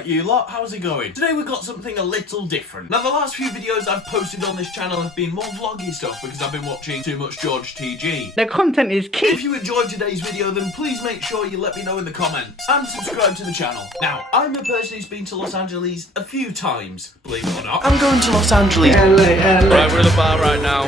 Alright you lot, how's it going? Today we've got something a little different. Now the last few videos I've posted on this channel have been more vloggy stuff because I've been watching too much George TG. The content is key. If you enjoyed today's video then please make sure you let me know in the comments and subscribe to the channel. Now, I'm a person who's been to Los Angeles a few times, believe it or not. I'm going to Los Angeles. LA. Right, we're in a bar right now.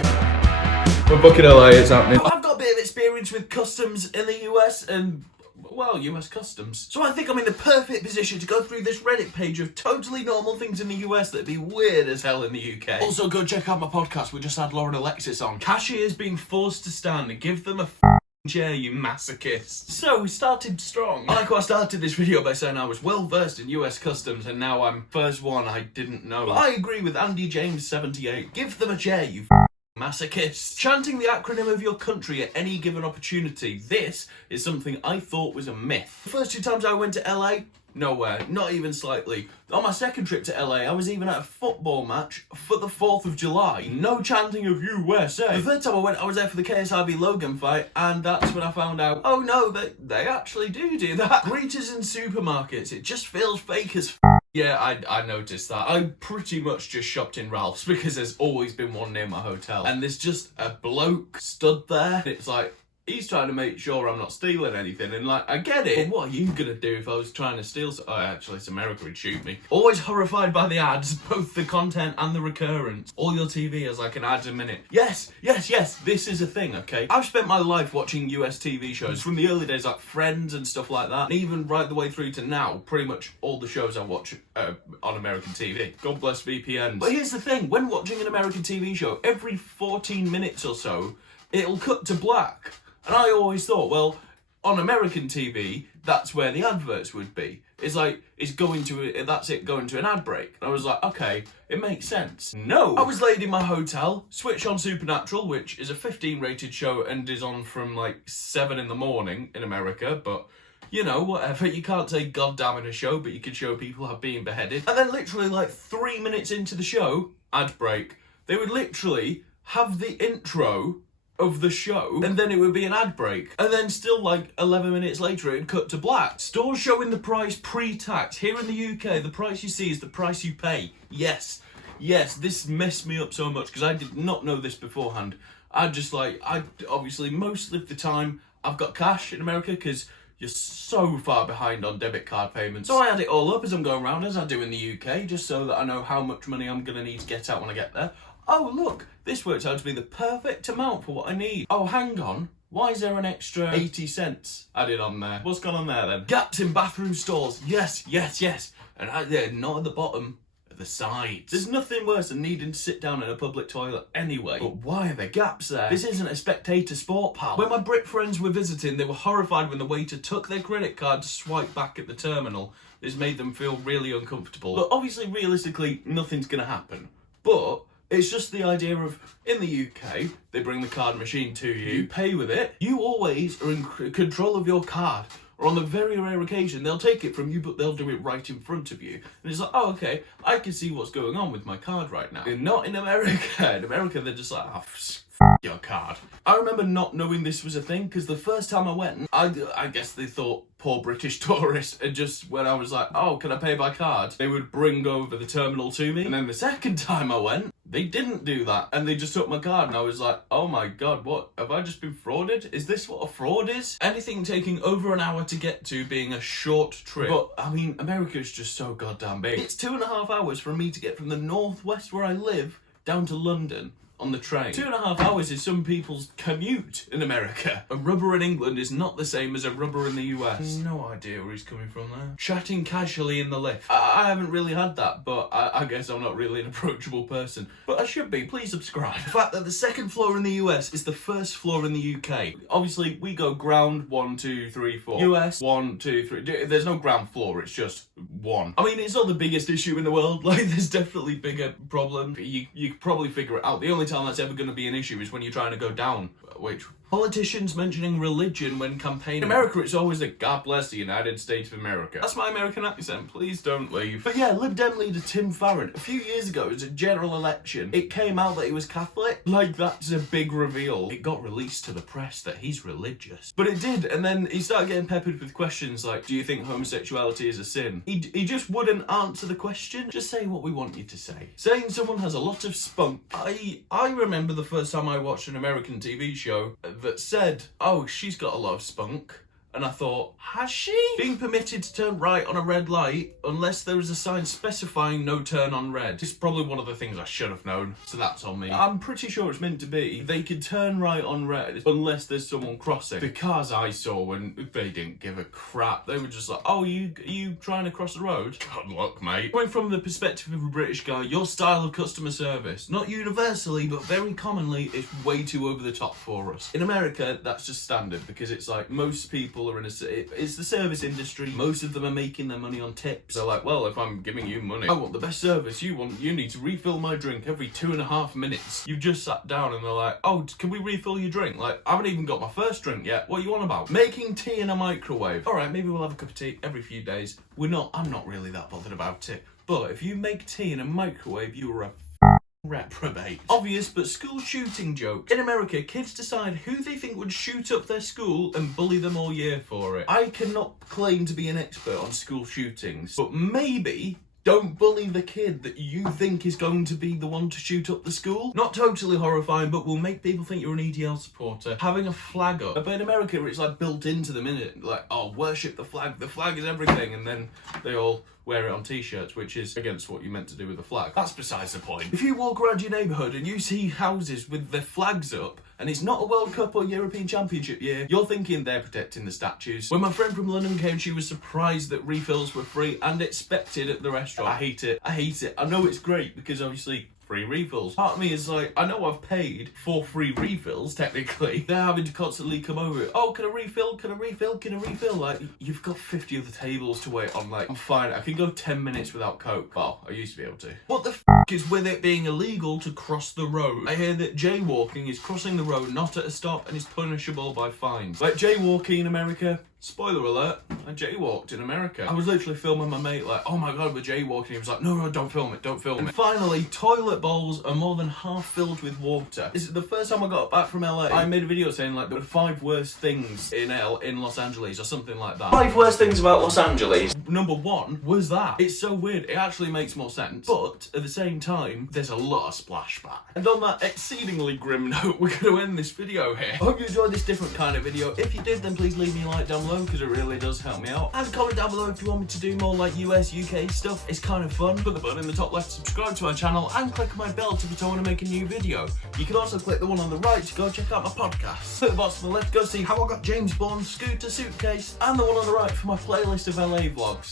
We're booking LA, it's happening. I've got a bit of experience with customs in the US and, well, US customs. So I think I'm in the perfect position to go through this Reddit page of totally normal things in the US that'd be weird as hell in the UK. Also, go check out my podcast. We just had Lauren Alexis on. Cashiers being forced to stand and give them a chair, you masochist. So we started strong. I like how I started this video by saying I was well versed in US customs and now I'm first one I didn't know. But I agree with Andy James 78. Give them a chair, you masochists. Chanting the acronym of your country at any given opportunity. This is something I thought was a myth. The first two times I went to LA, nowhere, not even slightly. On my second trip to LA, I was even at a football match for the 4th of July. No chanting of USA. The third time I went, I was there for the KSRB Logan fight, and that's when I found out, oh no, they actually do that. Greeters in supermarkets, it just feels fake as Yeah, I noticed that. I pretty much just shopped in Ralph's because there's always been one near my hotel. And there's just a bloke stood there. It's like, he's trying to make sure I'm not stealing anything. And like, I get it. But what are you gonna do if I was trying to steal Oh, actually, it's America, would shoot me. Always horrified by the ads, both the content and the recurrence. All your TV has like an ad a minute. Yes, this is a thing, okay? I've spent my life watching US TV shows from the early days, like Friends and stuff like that. And even right the way through to now, pretty much all the shows I watch on American TV. God bless VPNs. But here's the thing, when watching an American TV show, every 14 minutes or so, it'll cut to black. And I always thought, well, on American TV, that's where the adverts would be. It's like, that's it going to an ad break. And I was like, okay, it makes sense. No! I was laid in my hotel, switch on Supernatural, which is a 15 rated show and is on from like 7 in the morning in America, but you know, whatever. You can't say goddamn in a show, but you can show people have been beheaded. And then literally like 3 minutes into the show, ad break, they would literally have the intro of the show, and then it would be an ad break. And then still like 11 minutes later, it'd cut to black. Stores showing the price pre-tax. Here in the UK, the price you see is the price you pay. Yes, this messed me up so much because I did not know this beforehand. I obviously most of the time I've got cash in America because you're so far behind on debit card payments. So I add it all up as I'm going around, as I do in the UK, just so that I know how much money I'm gonna need to get out when I get there. Oh look, this works out to be the perfect amount for what I need. Oh hang on, why is there an extra 80 cents added on there? What's gone on there then? Gaps in bathroom stalls, yes. And they're not at the bottom, at the sides. There's nothing worse than needing to sit down in a public toilet anyway. But why are there gaps there? This isn't a spectator sport, pal. When my Brit friends were visiting, they were horrified when the waiter took their credit card to swipe back at the terminal. This made them feel really uncomfortable. But obviously, realistically, nothing's gonna happen. But it's just the idea of, in the UK, they bring the card machine to you, you pay with it, you always are in control of your card. Or on the very rare occasion, they'll take it from you, but they'll do it right in front of you. And it's like, oh, okay, I can see what's going on with my card right now. And not in America. In America, they're just like, oh, your card. I remember not knowing this was a thing, because the first time I went, I guess they thought, poor British tourist, and just when I was like, oh, can I pay by card? They would bring over the terminal to me. And then the second time I went, they didn't do that, and they just took my card, and I was like, oh my god, what, have I just been frauded? Is this what a fraud is? Anything taking over an hour to get to being a short trip. But, I mean, America's just so goddamn big. It's 2.5 hours for me to get from the northwest where I live down to London on the train. 2.5 hours is some people's commute in America. A rubber in England is not the same as a rubber in the US. No idea where he's coming from there. Chatting casually in the lift. I haven't really had that, but I guess I'm not really an approachable person. But I should be. Please subscribe. The fact that the second floor in the US is the first floor in the UK. Obviously, we go ground 1, 2, 3, 4. US 1, 2, 3. There's no ground floor. It's just 1. I mean, it's not the biggest issue in the world. Like, there's definitely bigger problems. You could probably figure it out. The only time that's ever going to be an issue is when you're trying to go down, which Politicians mentioning religion when campaigning. In America, it's always a God bless the United States of America. That's my American accent, please don't leave. But yeah, Lib Dem leader Tim Farron, a few years ago, it was a general election. It came out that he was Catholic. Like, that's a big reveal. It got released to the press that he's religious. But it did, and then he started getting peppered with questions like, do you think homosexuality is a sin? He just wouldn't answer the question. Just say what we want you to say. Saying someone has a lot of spunk. I remember the first time I watched an American TV show that said, oh, she's got a lot of spunk. And I thought, has she? Being permitted to turn right on a red light unless there is a sign specifying no turn on red. It's probably one of the things I should have known, so that's on me. I'm pretty sure it's meant to be they could turn right on red unless there's someone crossing. The cars I saw when they didn't give a crap. They were just like, oh, you trying to cross the road? Good luck, mate. Coming from the perspective of a British guy, your style of customer service, not universally, but very commonly, is way too over the top for us. In America, that's just standard because it's like most people are in it's the service industry. Most of them are making their money on tips. They're like, well, if I'm giving you money, I want the best service. You need to refill my drink every 2.5 minutes. You've just sat down and they're like, oh, can we refill your drink? Like, I haven't even got my first drink yet. What are you on about? Making tea in a microwave. All right, maybe we'll have a cup of tea every few days. I'm not really that bothered about it. But if you make tea in a microwave, you are a reprobate. Obvious but school shooting joke. In America, kids decide who they think would shoot up their school and bully them all year for it. I cannot claim to be an expert on school shootings, but maybe don't bully the kid that you think is going to be the one to shoot up the school. Not totally horrifying, but will make people think you're an EDL supporter. Having a flag up. But in America, it's like built into them, innit? Like, oh, worship the flag. The flag is everything. And then they all wear it on t-shirts, which is against what you meant to do with the flag. That's besides the point. If you walk around your neighbourhood and you see houses with their flags up, and it's not a World Cup or European Championship year, you're thinking they're protecting the statues. When my friend from London came, she was surprised that refills were free and expected at the restaurant. I hate it. I know it's great because obviously free refills. Part of me is like, I know I've paid for free refills, technically. They're having to constantly come over. Oh, can I refill? Can I refill? Can I refill? Like, you've got 50 other tables to wait on. Like, I'm fine. I can go 10 minutes without Coke. Well, I used to be able to. What the f*** is with it being illegal to cross the road? I hear that jaywalking is crossing the road not at a stop and is punishable by fines. Like jaywalking in America, spoiler alert, I jaywalked in America. I was literally filming my mate like, oh my god, we're jaywalking. He was like, no, don't film it, don't film it. And finally, toilet bowls are more than half filled with water. This is the first time I got back from LA. I made a video saying like, there were 5 worst things in Los Angeles or something like that. 5 worst things about Los Angeles. Number 1 was that. It's so weird. It actually makes more sense. But at the same time, there's a lot of splashback. And on that exceedingly grim note, we're going to end this video here. I hope you enjoyed this different kind of video. If you did, then please leave me a like down below, because it really does help me out. And comment down below if you want me to do more like US, UK stuff. It's kind of fun. Put the button in the top left, subscribe to my channel, and click on my bell to be told when I make a new video. You can also click the one on the right to go check out my podcast. At the bottom on the left, go see how I got James Bond, Scooter Suitcase, and the one on the right for my playlist of LA vlogs.